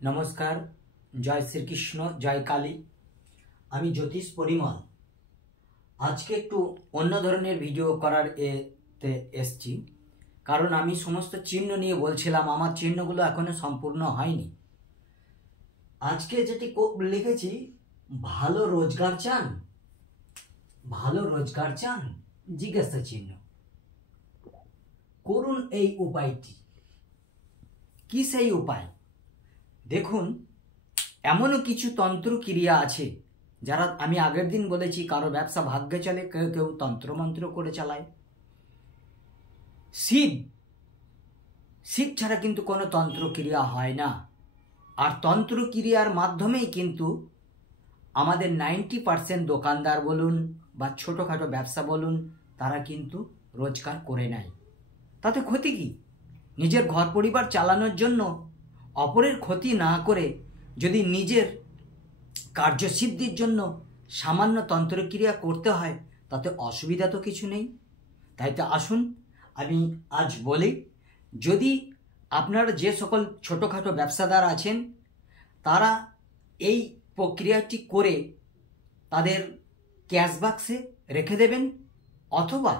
नमस्कार, जय श्रीकृष्ण, जय काली। आमी ज्योतिष परिमल आज के एकटू अन्य धरनेर भिडियो करार एते एसेछि कारण आमी समस्त चिन्ह निये बोलछिलाम आमार चिन्हगुलो एखोनो सम्पूर्ण हयनि। आजके जेटी लिखेछि भालो रोजगार चान, भालो रोजगार चान जिज्ञासा चिन्ह করুন এই উপায়টি। কি সেই উপায়? দেখুন, এমনও কিছু তন্ত্র ক্রিয়া আছে যারা আমি আগের দিন বলেছি কারো ব্যবসা ভাগ্যে চলে, কেউ কেউ তন্ত্রমন্ত্র করে চালায়। শিব ছাড়া কিন্তু কোনো তন্ত্র ক্রিয়া হয় না। আর তন্ত্র ক্রিয়ার মাধ্যমেই কিন্তু আমাদের 90% দোকানদার বলুন বা ছোটোখাটো ব্যবসা বলুন তারা কিন্তু রোজগার করে নেয়। তাতে ক্ষতি কি? নিজের ঘর পরিবার চালানোর জন্য অপরের ক্ষতি না করে যদি নিজের কার্যসিদ্ধির জন্য সামান্য তন্ত্রক্রিয়া করতে হয় তাতে অসুবিধা তো কিছু নেই। তাই তো আসুন আমি আজ বলি, যদি আপনারা যে সকল ছোটোখাটো ব্যবসাদার আছেন তারা এই প্রক্রিয়াটি করে তাদের ক্যাশ বাক্সে রেখে দেবেন অথবা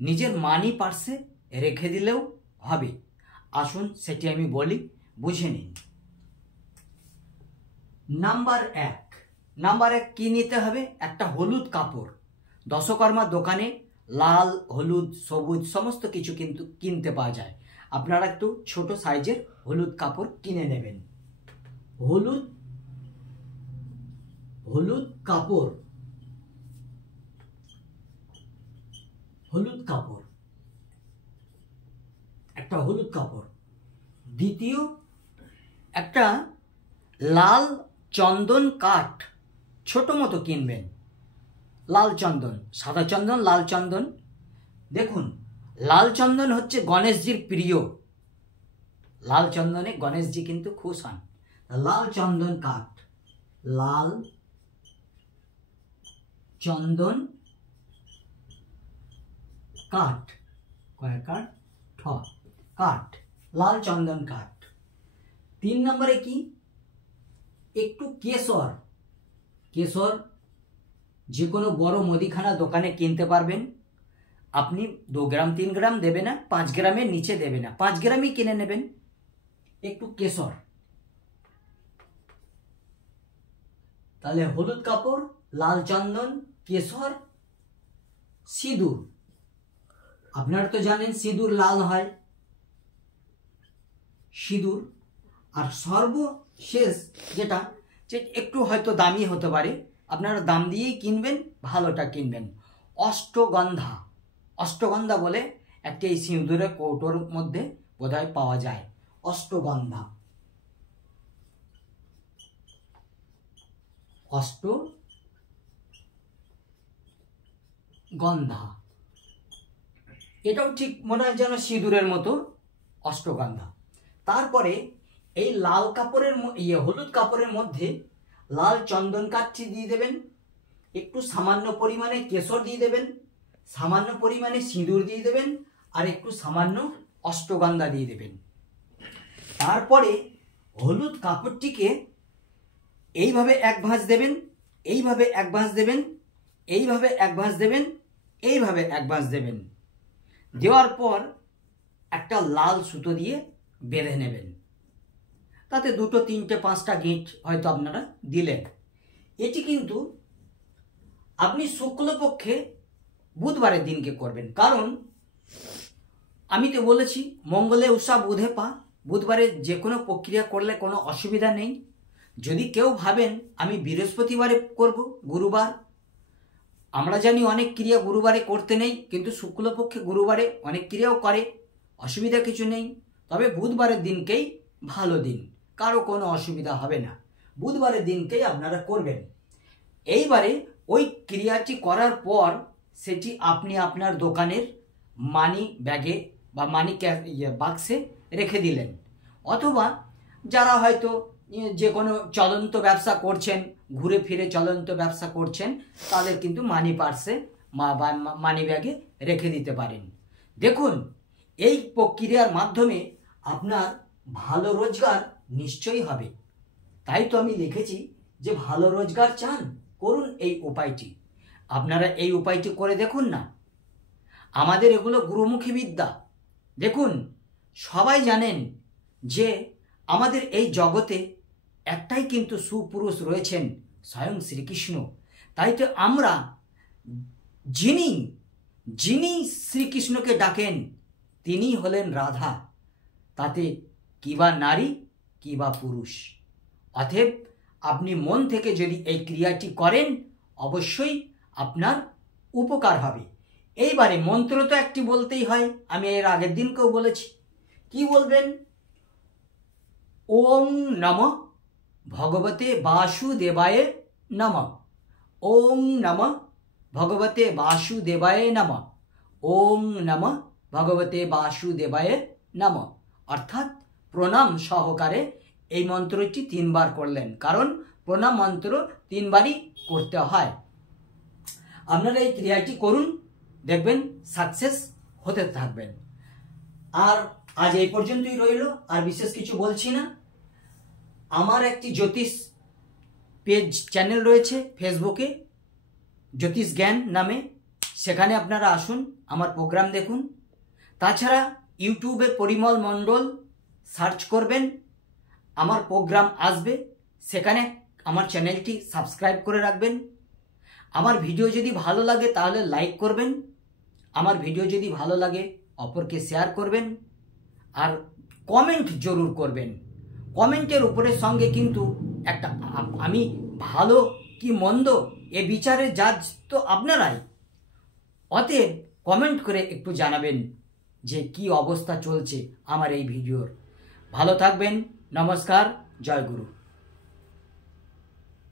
নিজের মানি পার্সে রেখে দিলেও হবে। আসুন সেটি আমি বলি, বুঝে নিন। নাম্বার এক কি নিতে হবে? একটা হলুদ কাপড়। দশকর্মার দোকানে লাল, হলুদ, সবুজ সমস্ত কিছু কিন্তু কিনতে পাওয়া যায়। আপনারা একটু ছোট সাইজের হলুদ কাপড় কিনে নেবেন। হলুদ কাপড়, একটা হলুদ কাপড়। দ্বিতীয়, একটা লাল চন্দন কাঠ ছোট মতো কিনবেন। লাল চন্দন, সাদা চন্দন, লাল চন্দন। দেখুন, লাল চন্দন হচ্ছে গণেশজির প্রিয়। লাল চন্দনে গণেশজি কিন্তু খুশ হন। লাল চন্দন কাঠ, লাল চন্দন কাঠ, কাঠ, লাল চন্দন কাঠ। 3 নম্বরে কি? একটু কেশর। কেশর যে কোনো বড় মুদিখানা দোকানে কিনতে পারবেন। আপনি 2 গ্রাম 3 গ্রাম দেবে না, 5 গ্রামের নিচে দেবে না, 5 গ্রামই কিনে নেবেন। একটু কেশর। তাহলে হলুদ কাপড়, লাল চন্দন, কেশর, সিঁদুর। আপনারা তো জানেন সিঁদুর লাল হয়, সিঁদুর। আর সর্বশেষ যেটা একটু হয়তো দামি হতে পারে, আপনারা দাম দিয়েই কিনবেন, ভালোটা কিনবেন, অষ্টগন্ধা। অষ্টগন্ধা বলে একটা এই সিঁদুরের কৌটোর মধ্যে বোধহয় পাওয়া যায়, অষ্টগন্ধা। অষ্টগন্ধা, এটাও ঠিক মনে হয় যেন সিঁদুরের মতো, অষ্টগন্ধা। তারপরে এই লাল কাপড়ের হলুদ কাপড়ের মধ্যে লাল চন্দন কাঠটি দিয়ে দেবেন, একটু সামান্য পরিমাণে কেশর দিয়ে দেবেন, সামান্য পরিমাণে সিঁদুর দিয়ে দেবেন, আর একটু সামান্য অষ্টগন্ধা দিয়ে দেবেন। তারপরে হলুদ কাপড়টিকে এইভাবে এক ভাঁজ দেবেন, এইভাবে এক ভাঁজ দেবেন, এইভাবে এক ভাঁজ দেবেন, এইভাবে এক ভাঁজ দেবেন। দেওয়ার পর একটা লাল সুতো দিয়ে বেঁধে নেবেন। তাতে 2, 3, 5টা গিঁট হয়তো আপনারা দিলেন। এটি কিন্তু আপনি শুক্লপক্ষে বুধবারের দিনকে করবেন, কারণ আমি তো বলেছি মঙ্গলে উষা বুধে পা। বুধবারে যে কোনো প্রক্রিয়া করলে কোনো অসুবিধা নেই। যদি কেউ ভাবেন আমি বৃহস্পতিবারে করব, গুরুবার, আমরা জানি অনেক ক্রিয়া গুরুবারে করতে নেই, কিন্তু শুক্লপক্ষে গুরুবারে অনেক ক্রিয়াও করে, অসুবিধা কিছু নেই। তবে বুধবারের দিনকেই ভালো দিন, কারো কোনো অসুবিধা হবে না, বুধবারের দিনকেই আপনারা করবেন। এইবারে ওই ক্রিয়াটি করার পর সেটি আপনি আপনার দোকানের মানি ব্যাগে বা মানি বাক্সে রেখে দিলেন, অথবা যারা হয়তো যে কোনো চলন্ত ব্যবসা করছেন, ঘুরে ফিরে চলন্ত ব্যবসা করছেন, তাদের কিন্তু মানি পার্সে বা মানি ব্যাগে রেখে দিতে পারেন। দেখুন, এই প্রক্রিয়ার মাধ্যমে আপনার ভালো রোজগার নিশ্চয়ই হবে। তাই তো আমি লিখেছি যে ভালো রোজগার চান, করুন এই উপায়টি। আপনারা এই উপায়টি করে দেখুন না। আমাদের এগুলো গুরুমুখী বিদ্যা। দেখুন, সবাই জানেন যে আমাদের এই জগতে একটাই কিন্তু সুপুরুষ রয়েছেন, স্বয়ং শ্রীকৃষ্ণ। তাই তো আমরা যিনি যিনি শ্রীকৃষ্ণকে ডাকেন তিনি হলেন রাধা, তাতে কিবা নারী কিবা পুরুষ। অতএব আপনি মন থেকে যদি এই ক্রিয়াটি করেন অবশ্যই আপনার উপকার হবে। এইবারে মন্ত্র তো একটি বলতেই হয়, আমি এর আগের দিনকেও বলেছি। কি বলবেন? ওং নমঃ ভগবতে বাসুদেবায় নমঃ। ওং নমঃ ভগবতে বাসুদেবায় নমঃ। ওং নমঃ ভগবতে বাসুদেবায় নমঃ। অর্থাৎ প্রণাম সহকারে এই মন্ত্রটি 3 বার করলেন, কারণ প্রণাম মন্ত্র 3 বারই করতে হয়। আপনারা এই ক্রিয়াটি করুন, দেখবেন সাকসেস হতে থাকবেন। আর আজ এই পর্যন্তই রইল, আর বিশেষ কিছু বলছি না। আমার একটি জ্যোতিষ পেজ চ্যানেল রয়েছে ফেসবুকে, জ্যোতিষ জ্ঞান নামে, সেখানে আপনারা আসুন, আমার প্রোগ্রাম দেখুন। তাছাড়া ইউটিউবে পরিমল মণ্ডল সার্চ করবেন, আমার প্রোগ্রাম আসবে, সেখানে আমার চ্যানেলটি সাবস্ক্রাইব করে রাখবেন। আমার ভিডিও যদি ভালো লাগে তাহলে লাইক করবেন, আমার ভিডিও যদি ভালো লাগে অপরকে শেয়ার করবেন, আর কমেন্ট জরুর করবেন। কমেন্টের উপরের সঙ্গে কিন্তু একটা আমি ভালো কি মন্দ এ বিচারের জাজ তো আপনারাই। অতএব কমেন্ট করে একটু জানাবেন যে কি অবস্থা চলছে আমার এই ভিডিওর। ভালো থাকবেন, নমস্কার, জয় গুরু।